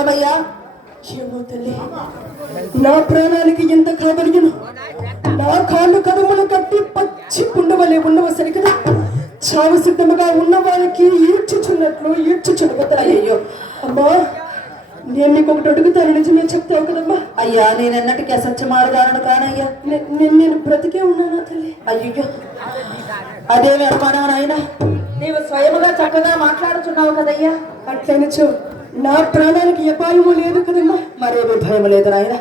చెప్పడమయ్యా? ఏమో తల్లి, నా ప్రాణానికి ఎంత కాబడియను. నా కాళ్ళు కదుములు కట్టి పచ్చి పుండవలే ఉండవ సరికదా చావు సిద్ధముగా ఉన్న వారికి ఈడ్చుచున్నట్లు అయ్యో అమ్మా, నేను నీకు ఒకటి అడుగుతాను, నిజమే చెప్తావు కదమ్మా? అయ్యా, నేనెన్నటికీ అసత్యమాడదానను కానయ్యా. నేను బ్రతికే ఉన్నానా తల్లి? అయ్యో, అదేమి అనుమానం నాయన, నీవు స్వయముగా చక్కగా మాట్లాడుచున్నావు కదయ్యా. అట్లనొచ్చు, నా ప్రాణానికి అపాయము లేదు కదమ్మా. మరేమి భయం లేదు నాయన.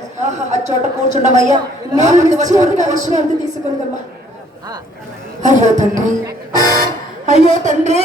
ఆ చోట కూర్చుండమయ్యా, నేను విశ్రాంతి తీసుకుందమ్మా. అయ్యో తండ్రి, అయ్యో తండ్రి,